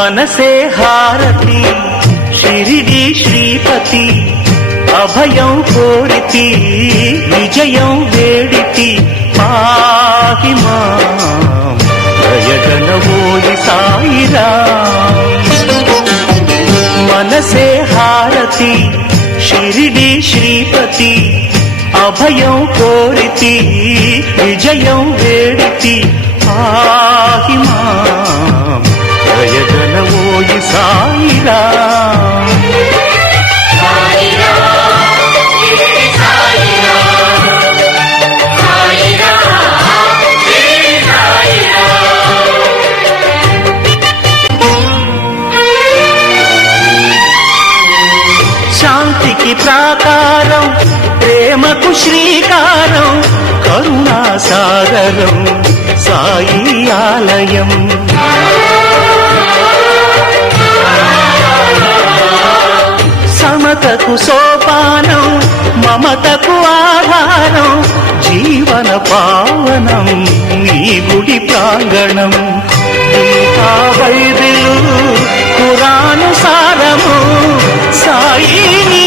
మనసే హారతి షిరిడి శ్రీపతి అభయం కోరితి విజయం వేడితి పాహి మాం దయగనవోయి సాయిరాం మనసే హారతి షిరిడి శ్రీపతి అభయం కోరితి విజయం వేడితి పాహి మాం దయగనవోయి సాయిరాం శాంతికి ప్రాకారం ప్రేమకు శ్రీకారం కరుణాసాగరం సాయి ఆలయం సమతకు సోపానం మమతకు ఆధారం జీవన పావనం నీ గుడి ప్రాంగణం గీతా బైబిలు ఖురాను సారము సాయి నీ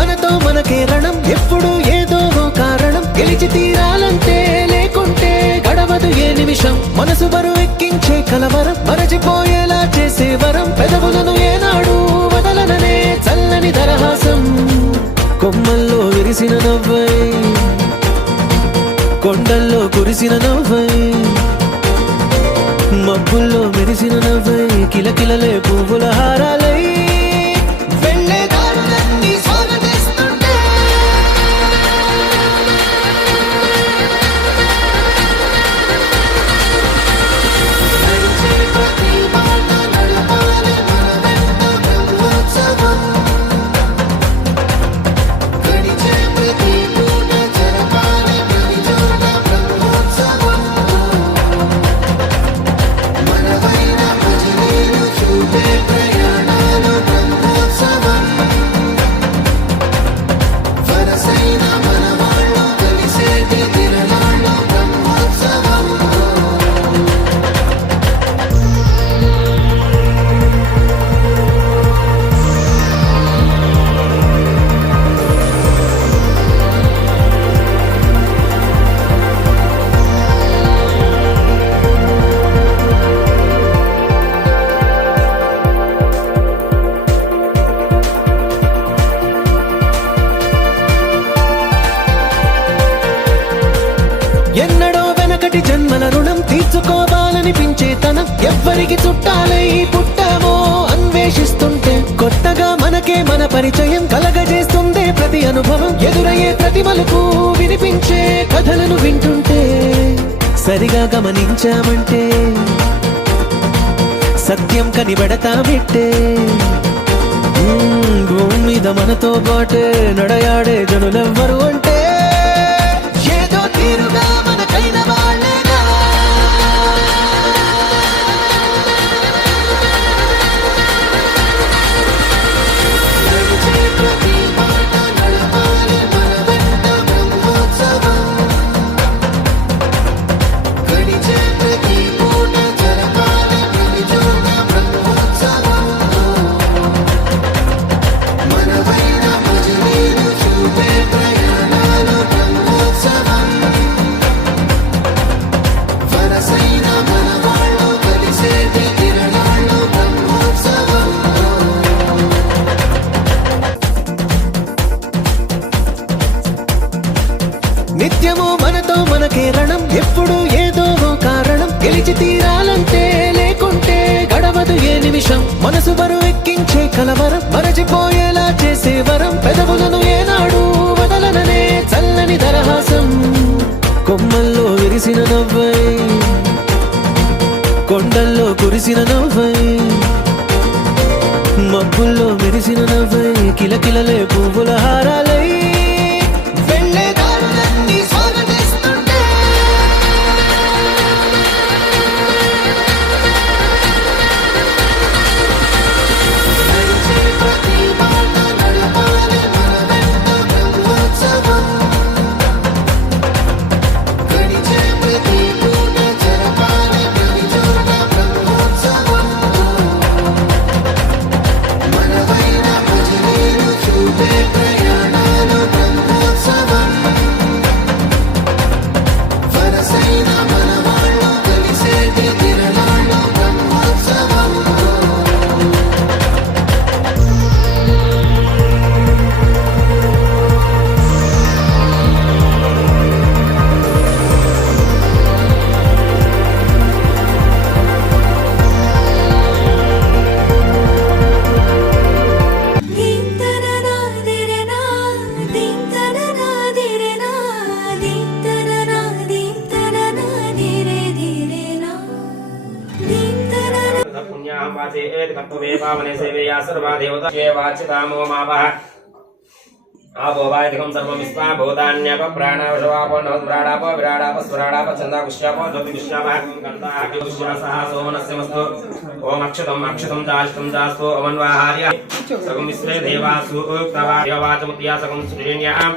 మనతో మనకే రణం, ఎప్పుడు ఏదో ఓ కారణం. గెలిచి తీరాలంటే లేకుంటే గడవదు ఏ నిమిషం. మనసు బరువు ఎక్కించే కలవరం, మరచిపోయేలా చేసే వరం. పెదవులను ఏనాడు వదలననే చల్లని దరహాసం. కొమ్మల్లో విరిసిన నవ్వై, కొండల్లో కురిసిన నవ్వై, మబ్బుల్లో మెరిసిన నవ్వై, కిలకిలలే పువ్వుల హారాలై వెళ్ళే దారులన్నీ స్వాగతిస్తుంటే. ఎన్నడో వెనకటి జన్మల రుణం తీర్చుకోవాలనిపించే తనం. ఎవ్వరికి చుట్టాలై పుట్టామో అన్వేషిస్తుంటే, కొత్తగా మనకే మన పరిచయం కలగజేస్తుందే ప్రతి అనుభవం. ఎదురయ్యే ప్రతి మలుపు వినిపించే కథలను వింటుంటే, సరిగా గమనించామంటే సత్యం కనిపెడతామిట్టే. భూమి మీద మనతో పాటే నడయాడే జనులెవ్వరు అంటే ఏదో తీరుగా మనకైన వాళ్ళేనా. నిత్యము మనతో మనకే రణం, ఎప్పుడు ఏదో ఓ కారణం. గెలిచి తీరాలంటే లేకుంటే గడవదు ఏ నిమిషం. మనసు బరువు ఎక్కించే కలవరం, మరచిపోయేలా చేసే వరం. పెదవులను ఏనాడు వదలననే చల్లని దరహాసం. కొమ్మల్లో విరిసిన నవ్వై, కొండల్లో కురిసిన నవ్వై, మబ్బుల్లో మెరిసిన నవ్వై, కిలకిలలే పువ్వుల హారాలై వెళ్ళే దారులన్నీ స్వాగతిస్తుంటే. पावने सेवया सर्वा देवता वाच्यतामो मावः आपो वायधिकं सर्वमिस्मा भूतान्यप प्राणावशवापो नवद्राडाप विराडाप स्वराडाप छन्दाकुश्याप ज्योतिकुश्यापः गन्धाकुश्यासः सोमनस्यमस्तु ओम अक्षतं चास्तु अमन्वाहार्य सकं विश्वे देवासु उक्तवा देववाचमुत्या सकं श्रेण्यां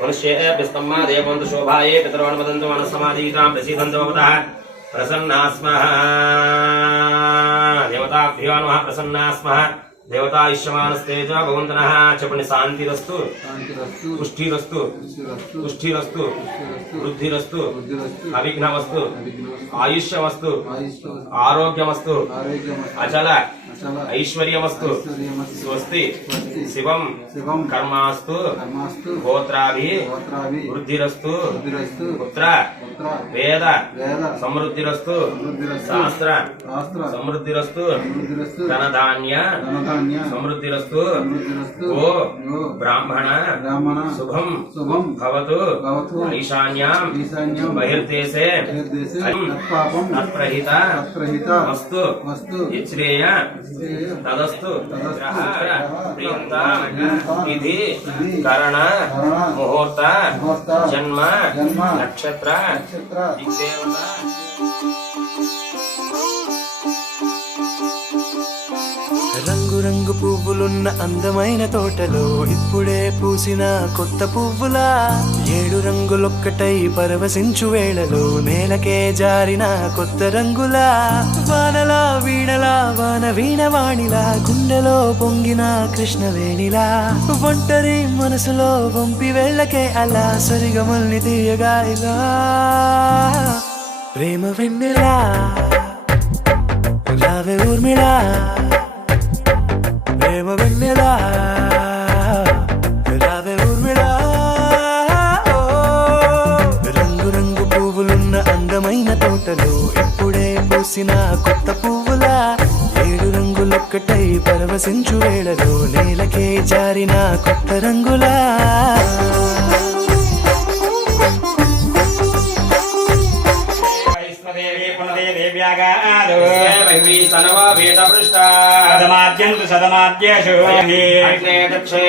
मनुष्येभ्यस्तम्मा देवन्तु शोभाये पितरोन्मदन्तु मनस्समाधीतां प्रसीदन्तु भवतः प्रसन्नास्मः देवताभ्यो नमः प्रसन्नास्मः దేవతాయుష్యమానస్తేజ భవంతనః చెప్పండి. శాంతిరస్తు, శాంతిరస్తు, పుష్టిరస్తు, పుష్టిరస్తు, పుష్టిరస్తు, పుష్టిరస్తు, వృద్ధిరస్తు, బుద్ధిరస్తు, అవిఘ్నమస్తు, అవిఘ్నమస్తు, ఆయుష్యమస్తు, ఆయుష్యమస్తు, ఆరోగ్యమస్తు, ఆరోగ్యమస్తు, అచల అచల, ఐశ్వర్యమస్తు, ఐశ్వర్యమస్తు, స్వస్తి స్వస్తి, శివం శివం, కర్మాస్తు కర్మాస్తు, గోత్రాభి గోత్రాభి, వృద్ధిరస్తు బుద్ధిరస్తు, పుత్ర పుత్ర, వేద వేద, సమృద్ధిరస్తు సమృద్ధిరస్తు, శాస్త్ర శాస్త్ర, సమృద్ధిరస్తు సమృద్ధిరస్తు, ధనధాన్య ధనధాన్య, సమృద్ధిరస్తు సమృద్ధిరస్తు, ఓ ఓ బ్రాహ్మణ బ్రాహ్మణ, శుభం శుభం భవతు భవతు, ఈశాన్యాం ఈశాన్యం, బహిర్దేశే బహిర్దేశే, తత్పాపం, తత్ప్రహిత తత్ప్రహిత, వస్తు వస్తు, యచ్రేయ శ్రేయ, తదస్తు తదస్తు, గ్రహ ప్రియంతాం ప్రియంతాం, విధి విధి, కరణ కరణ, ముహూర్త ముహూర్త, జన్మ జన్మ, నక్షత్ర నక్షత్ర, దిగ్దేవత రంగురంగు పువ్వులున్న అందమైన తోటలో ఇప్పుడే పూసిన కొత్త పువ్వులా 7 రంగులొక్కటై పరవశించు వేళలో నేలకే జారిన కొత్త రంగులా వానలా వీణలా వాన వీణవాణిలా గుండెలో పొంగిన కృష్ణవేణిలా ఒంటరి మనసులో వంపి వెళ్ళకే అలా సరిగమల్ని తీయగా ఇలా ప్రేమ వెన్నెలా రావే ఊర్మిళా ప్రేమ వెన్నెలా రావే ఊర్మిళా రంగు రంగు పువ్వులున్న అందమైన తోటలో ఇప్పుడే పూసిన కొత్త పువ్వులా 7 రంగులొక్కటై పరవశించు వేళలో నేలకే జారిన కొత్త రంగులా వైష్ణదేవి పునదేవ్యాగాదో తనవ వేదపృష్ట సదమాద్యంతు సదమాద్యేషు అగ్నే దక్షే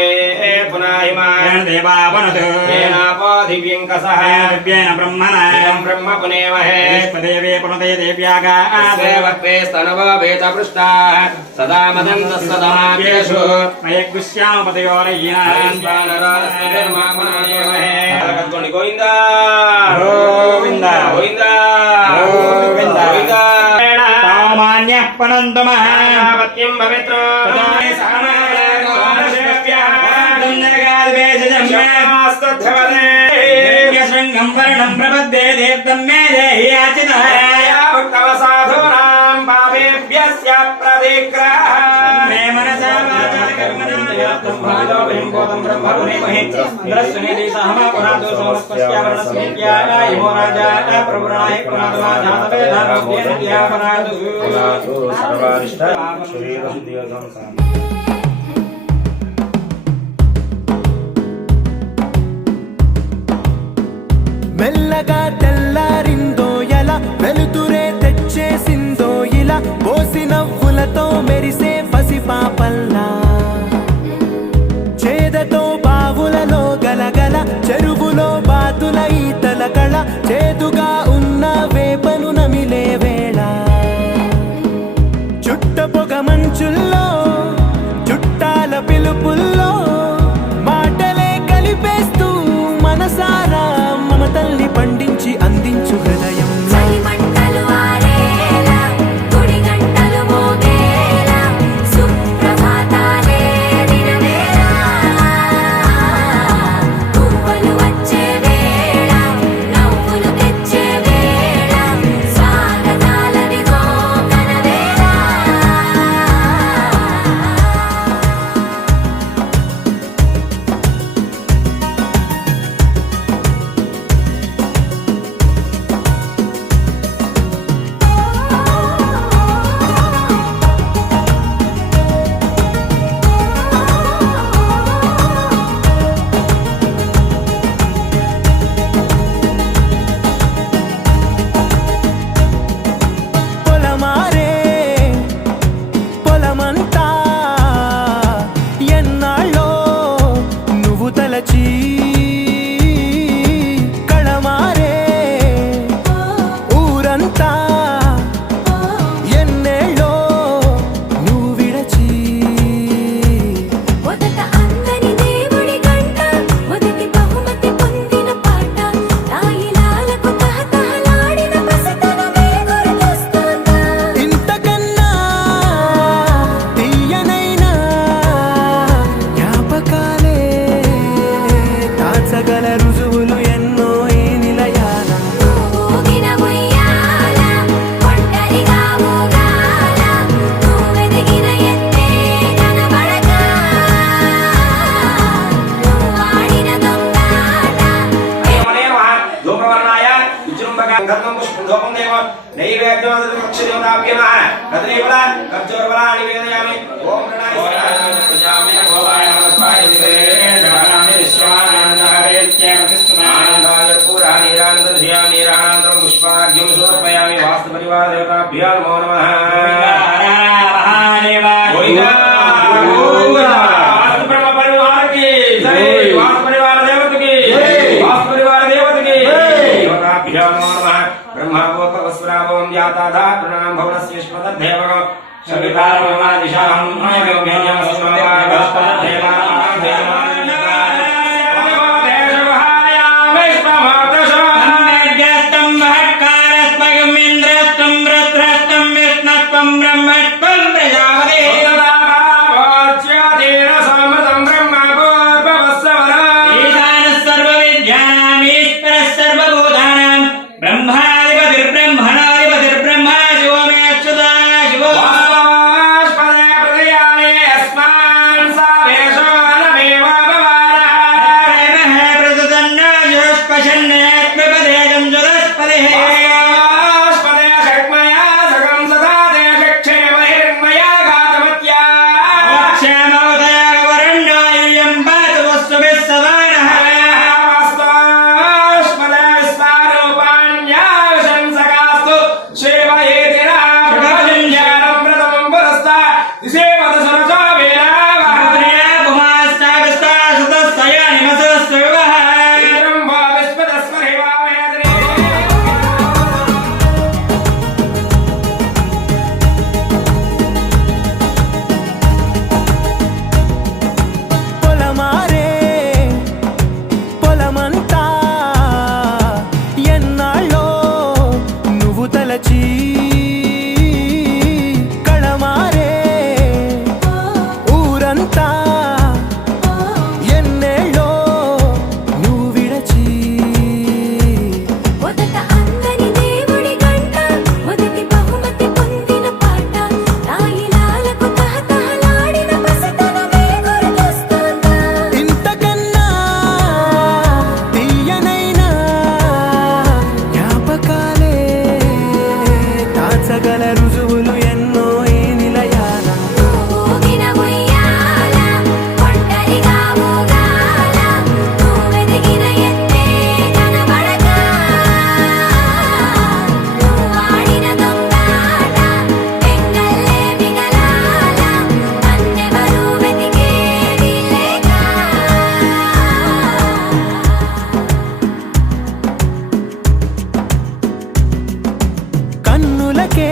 పునాహిమాన్ దేవావనతు ఏనాపో దివ్యం కసః దివ్యేన బ్రహ్మణ ఇదం బ్రహ్మ పునేమహే దేవే పునతే దేవ్యాగాదో సేవక్వే స్తనవ వేదపృష్ట సదా మదంత సదామాభ్యేషు మయగ్గుశ్యామపతయోరయ్యాన్ గోవిందా గోవింద గోవింద గోవింద గోవింద సామాన్య పనంతు మహాపత్యం పవిత్రో శృంగం వర్ణం ప్రపద్దే దేవ్యం మే దేహి యాచితః సాధూనాం పాపేభ్యస్య ప్రతిగ్రహ మే మనసా వాచా కర్మణా యాత్తం భాగో భయంకోతం బ్రహ్మ పునేమహే ద్రస్సునేది సహమా పునాదో సోమస్పస్య వర్ణస్మిత్యాయ యమో రాజా ప్రభురాయ పునాదవా జాతవేదానోద్యేన ధ్యాపనాదు సర్వారిష్ట శరీర శుద్ధియోగం మెల్లగా తెల్లారిందో ఎలా వెలుతురే తెచ్చేసిందో ఇలా పోసి నవ్వులతో మెరిసే పసిపాపల్లా చేదతో బావులలో గలగల చెరువులో బాతుల ఈతల కళ చేదుగా ఉన్న వేపను నమిలే వేళ చుట్ట పొగ మంచుల్లో చుట్టాల పిలుపుల్లో మాటలే కలిపేస్తూ మనసారా మమతల్ని పండించి అందించు హృదయం చలిమంటలు ఆరేలా గుడి గంటలు మోగేలా సుప్రభాతాలే దినవేళ పువ్వులు వచ్చే వేళ నవ్వులు ధూపం దేవం నైవేద్యం పక్షదేవతాభ్యమః కదలీఫల ఖర్జూరఫలాని నివేదయామి ఓం ప్రణాయ పూజామి గోవాయ నమస్కాయ గణానామి విశ్వానందహరేత్య ప్రతిష్ఠానాయ పూరాని నీరానందధ్యామి నీరానందం పుష్పార్ఘ్యం సమర్పయామి వాస్తు పరివార దేవతాభ్యో నమో నమః గోవిందా గోవిందా వాస్తు బ్రహ్మ పరివార की जय वास्तु परिवार देवता की जय वास्तु परिवार देवता की देवताभ्यो नमो नमः ब्रह्मभूतवस्त्रावं जाताधा प्रणाम भवनस्य विश्वतदेवगं सवितारममादिशाहं मयव्यञ्जनमस्मवाय పొలమారే పొలమంతా ఎన్నాళ్ళో నువ్వు తలచి కళమారే ఊరంతా ఎన్నేళ్ళో నువ్వు విడచి మొదట అందని దేవుడి గంట మొదటి బహుమతి పొందిన పాట తాయిలాలకు తహతహలాడిన పసితనమే గుర్తొస్తుందా ఇంతకన్నా తీయనైనా జ్ఞాపకాలే దాచగల రుజువులు ఎన్నో ఈ నిలయాన ఊగిన ఉయ్యాల ఒంటరిగా ఊగాల నువ్వెదిగిన ఎత్తే కనబడక నువ్వాడిన దొంగాట పెంగల్లే మిగలాల నన్నెవరూ వెతికేది లేక కన్నులకే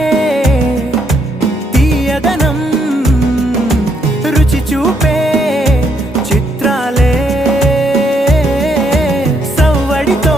తీయదనం రుచి చూపే చిత్రాలే సవ్వడితో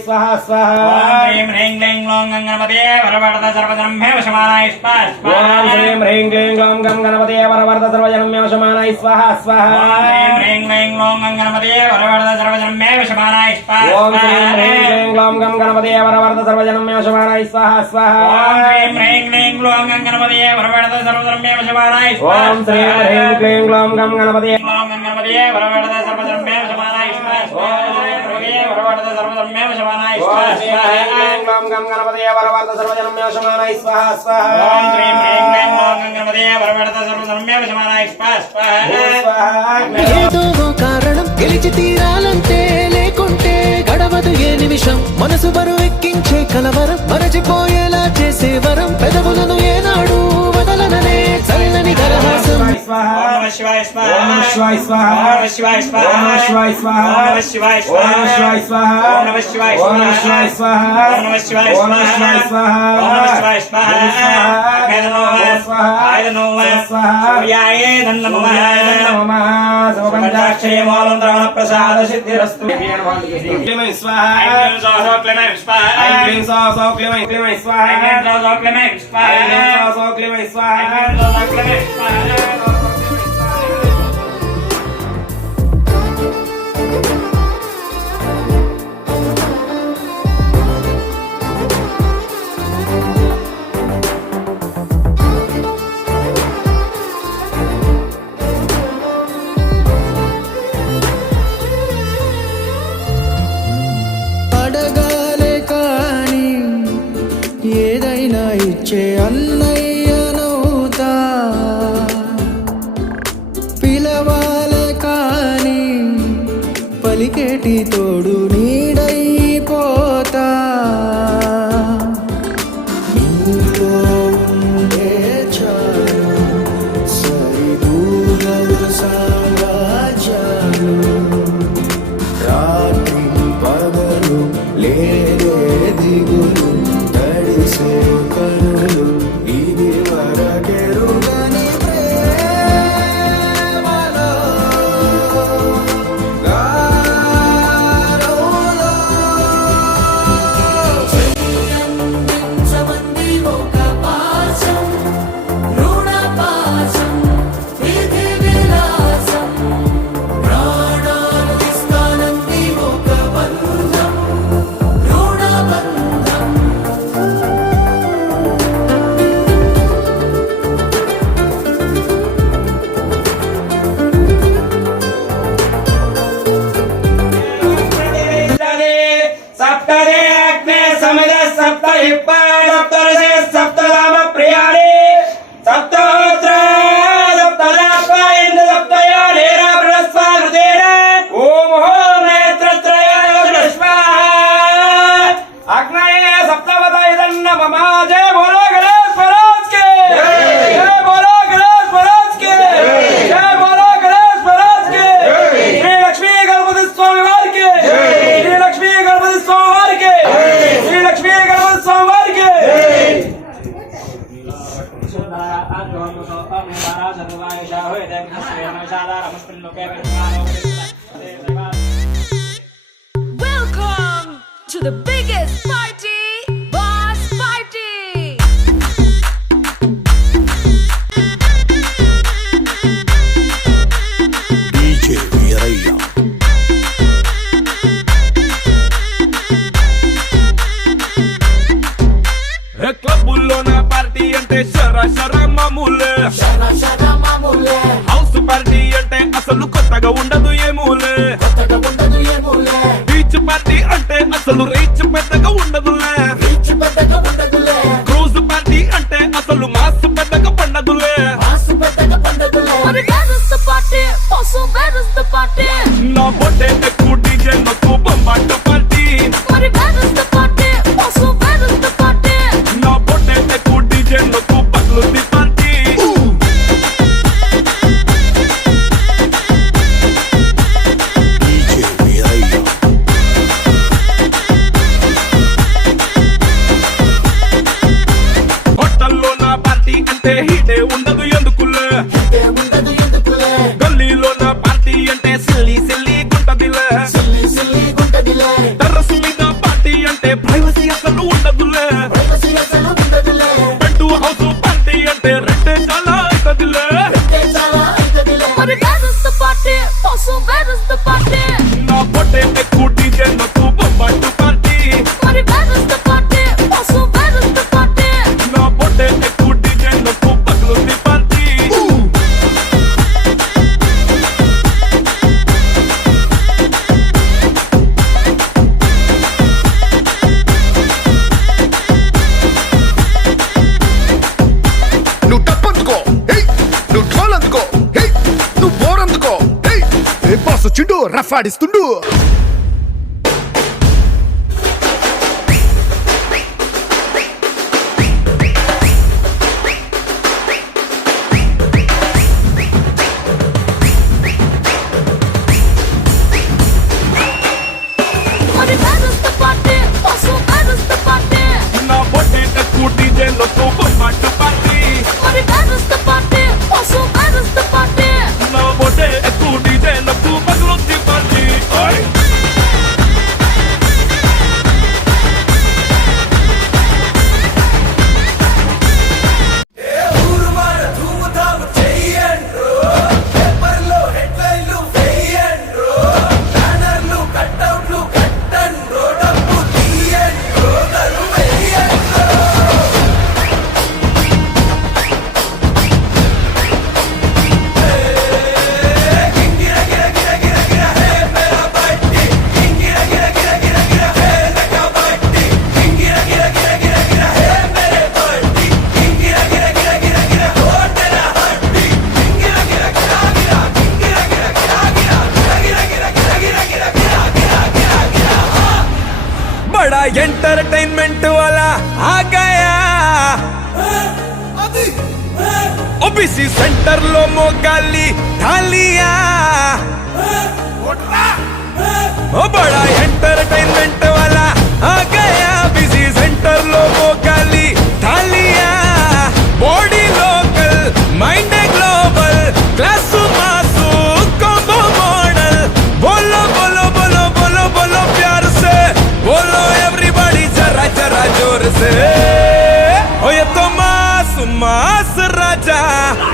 स्वाहा स्वाहा ह्रीं ह्रीं क्लीं ग्लौं गणपते वरवरद सर्वजनमे वशमानाय स्वाहा ओम श्रीं ह्रीं क्लीं ग्लौं गणपते वरवरद सर्वजनमे वशमानाय स्वाहा स्वाहा ह्रीं ह्रीं क्लीं ग्लौं गणपते वरवरद सर्वजनमे वशमानाय स्वाहा ओम श्रीं ह्रीं क्लीं ग्लौं गणपते वरवरद सर्वजनमे वशमानाय स्वाहा स्वाहा ह्रीं ह्रीं क्लीं ग्लौं गणपते वरवरद सर्वजनमे वशमानाय स्वाहा ओम श्रीं ह्रीं क्लीं ग्लौं गणपते वरवरद सर्वजनमे वशमानाय स्वाहा वरवरद सर्वजनमे वशमानाय ओम स्वाहा श्रीं ह्रीं क्लीं ग्लौं गणपते वरवरद सर्वजनमे वशमानाय स्वाहा स्वाहा ओम श्रीं ह्रीं क्लीं ग्लौं गणपते वरवरद सर्वजनमे वशमानाय स्वाहा ఏదో ఓ కారణం గెలిచి తీరాలంటే లేకుంటే గడవదు ఏ నిమిషం మనసు బరువెక్కించే కలవరం మరచిపోయేలా చేసే వరం పెదవులను ఏనాడు వదలననే చల్లని దరహాసం स्वाहा ओम नमः शिवाय स्वाहा ओम नमः शिवाय स्वाहा ओम नमः शिवाय स्वाहा ओम नमः शिवाय स्वाहा ओम नमः शिवाय ओम नमः शिवाय स्वाहा ओम नमः शिवाय ओम नमः शिवाय स्वाहा ओम नमः शिवाय ओम नमः शिवाय स्वाहा ओम नमः शिवाय स्वाहा आय नमः सूर्याय नमः नमः पंचाक्षरी मूलमंत्र प्रसाद सिद्धिरस्तु क्लीं स्वाहा ऐं सो क्लेमें स्वाहा ऐं क्लीं सो क्लीं स्वाहा ऐं सो क्लेमें स्वाहा ऐं सो क्लीं स्वाहा ऐं सो क्लेमें स्वाहा అడగాలే కానీ పిలిచే అన్నయ్యనవుతా పిలవాలే కాని పలికేటి తోడు నీడైపోతా నీలో ఉండే చాలు సరిదూగలు సామ్రాజ్యాలు రాత్రి పగలు లేదే దిగులు తడిసే కనులు ఇది వరకెరుగని ప్రేమలో గారోలో చెయ్యందించమంది ఒక పాశం రుణ పాశం విధి విలాసం ప్రాణాలు ఇస్తానంది ఒక బంధం రుణ బంధం सप्तदे अग्ने समिद सप्त हिप्प सप्तरसे सप्तधाम प्रियाणि सप्तहोत्र सप्तदात्व इंद्र सप्तयो नेरा बृहस्पा हृदयेन ओम हो नेत्रत्रयोदृष्वा अग्नये सप्तवत इदन्न मम जय बोलो गणेश महाराज के जय बोलो गणेश महाराज के जय बोलो गणेश महाराज के श्री लक्ष्मी गणपति स्वामी वार के श्री लक्ष्मी गणपति स्वामी वार के श्री लक्ष्मी गणपति स्वामी वार के Welcome to the biggest party, Boss Party! DJ Veeraiah క్లబ్బుల్లో నా పార్టీ అంటే శర మామూలే హౌస్ పార్టీ అంటే అసలు కొత్తగా ఉండదు ఏమూలే బీచ్ పార్టీ అంటే అసలు రీచ్ పెద్దగా ఉండదులే క్రూజ్ పార్టీ అంటే అసలు మాస్ పెద్దగా పండదులే But where is the party? Also, where is the party? నా బొట్టే ఎక్కువ డీజే నొక్కు బొమ్మాట party But where is the party? Also, where is the party? నా బొట్టే ఎక్కువ డీజే నొక్కు పగ్లుది పార్టీ DJ వీరయ్య హోటల్లో నా పార్టీ అంటే హీటే ఉండదు ఎందుకులే గల్లీలో నా పార్టీ అంటే సిల్లి గుంటదిలే టెర్రస్ మీద పార్టీ అంటే ప్రైవసీ అసలు ఉండదులే బెడ్ హౌస్ పార్టీ అంటే రెండే చాలా అవుతదిలే But where is the party? Also, where is the party? నా పొట్టే ఎక్కువ డీజే నొక్కు బొమ్మాటు party But where is the party? Also, where is the party? నా పొట్టే ఎక్కువ డీజే నొక్కు పగులుంది పార్టీ నువ్వు టప్పందుకో హే నువ్వు ఢోల్ అందుకో హే నువ్వు బోర్ అందుకో హే ఏ బాస్ వచ్చిండు rough ఆడిస్తుండు But where is the party? Also, where is the party? నా పొట్టే ఎక్కువ డీజే నొక్కు బొమ్మాటు party But where is the party? Also, where is the party? నా పొట్టే ఎక్కువ డీజే నొక్కు పగులుంది పార్టీ ఓయ్ एंटरटेनमेंट वाला आ गया ओबीसी सेंटर लो मोगाली ढालिया ओ बड़ा एंटरटेनमेंट वाला आ गया बीसी सेंटर लो मोगाली ढालिया body local mind global class mass combo model बोलो बोलो बोलो बोलो बोलो प्यार से बोलो एवरीबॉडी जरा जरा जोर से ओ ये तो मास मास राजा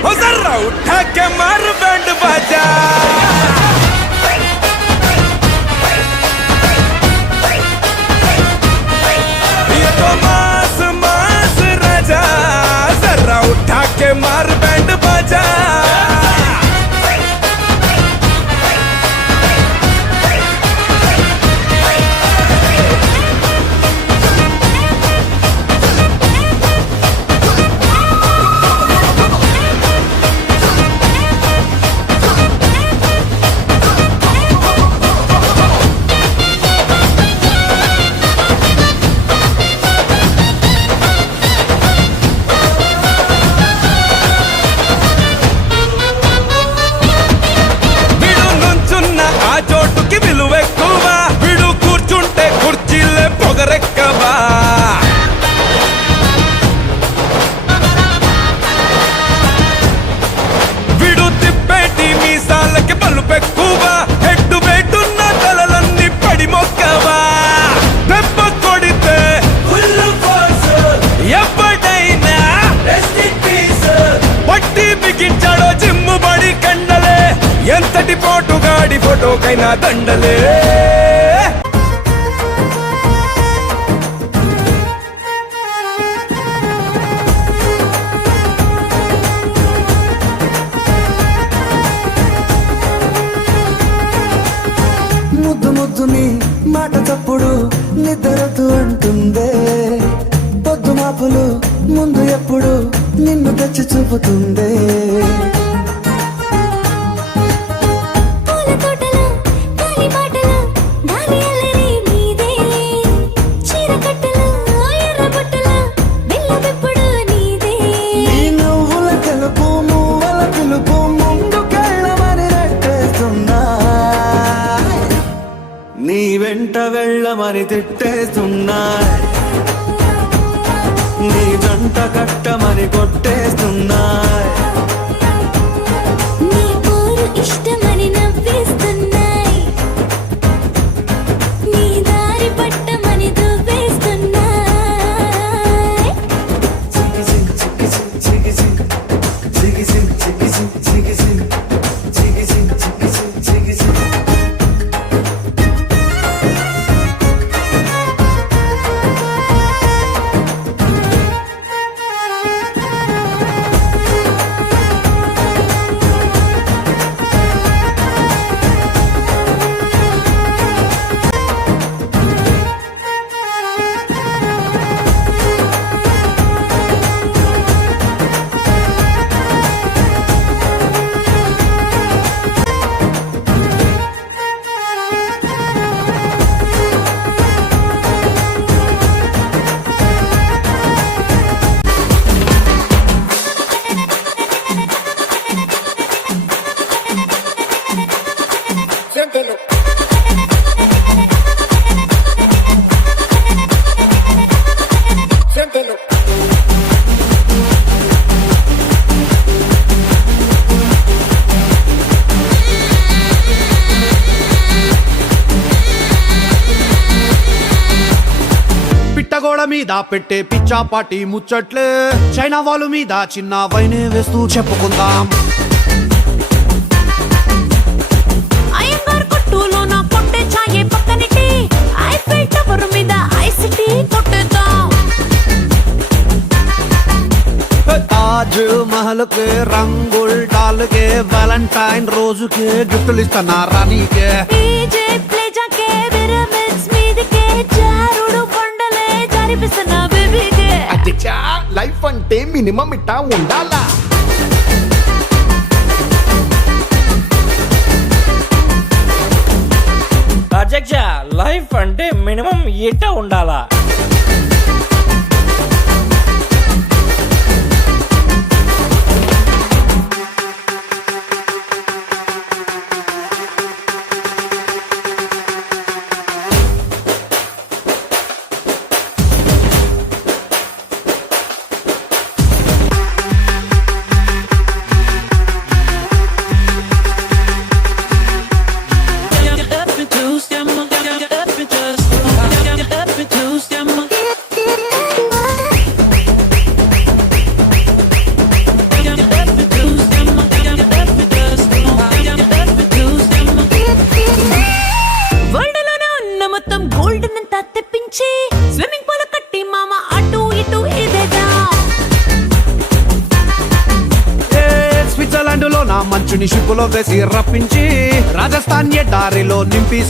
ओ जरा उठा के मार बैंड बाजा ये तो मास मास राजा जरा उठा के मार बैंड बाजा వీడు నుంచున్న ఆ చోటుకి విలువెక్కువా వీడు కూర్చుంటే కుర్చీలే పొగరెక్కవా వీడు తిప్పేటి మీసాలకి పలుపెక్కువా హెడ్డు పెట్టున్న తలలన్నీ పడి మొక్కవా దెబ్బ కొడితే ఫుల్ ఫోర్స్ ఎప్పుడైనా పట్టి బిగించాడో జిమ్ము బడి కండలే ఎంతటి పోటుగాడి ఫోటోకైనా దండలే ముద్దు ముద్దుని మాట తప్పుడు నిద్రతు అంటుందే పొద్దు మాపులు ముందు ఎప్పుడు నిన్ను తెచ్చి చూపుతుందే పూల తోటలో గాలి బాటలో గాలి అల్లరి నీదేలే చీర కట్టలో ఎర్ర బుట్టలో బిల్ల విప్పుడు నీదే నీ నువ్వుల తెలుపు మువ్వల పిలుపు ముందుకెళ్ళమని నెట్టేస్తున్నా నీ వెంట వెళ్ళమని తిట్టేస్తున్నా నీ జంట కట్టమని కొట్టేస్తున్నా నీ పోరు ఇష్టమని నవ్వేస్తున్నాయి నీ దారి పట్టమని దువ్వేస్తున్నాయి పిట్టగోడ మీద పెట్టే పిచ్చాపాటి ముచ్చట్లే చైనా వాళ్ళ మీద చిన్న వైనే వేస్తూ చెప్పుకుందాం అయ్యంగార్ కొట్టులో నా కొట్టే ఛాయే పక్కనిటి ఐఫిల్ టవర్ మీద ఐసిటీ కొట్టేద్దాం తాజ్ महल के रंगुल डाल के वैलेंटाइन रोज के गिफ्ट इस्तना रानी के डीजे प्ले जाके पिरामिడ్స్ మీదకే జారుడు కొండలే జరిపిస్తున్నా బేబీకే అచ్చా లైఫ్ అంటే మినిమం ఇట్టా ఉండాలా అధ్యక్ష లైఫ్ అంటే మినిమం ఇట్ట ఉండాలా. వరల్డ్ లోనే ఉన్న మొత్తం గోల్డ్ నంతా తెప్పించి స్విమ్మింగ్ పూల్ కట్టి మామ అటు ఇటు ఇదేగా. స్విట్జర్లాండ్ లో నా మంచుని షిప్పులో వేసి రప్పించి రాజస్థాన్ ఎడారిలో నింపి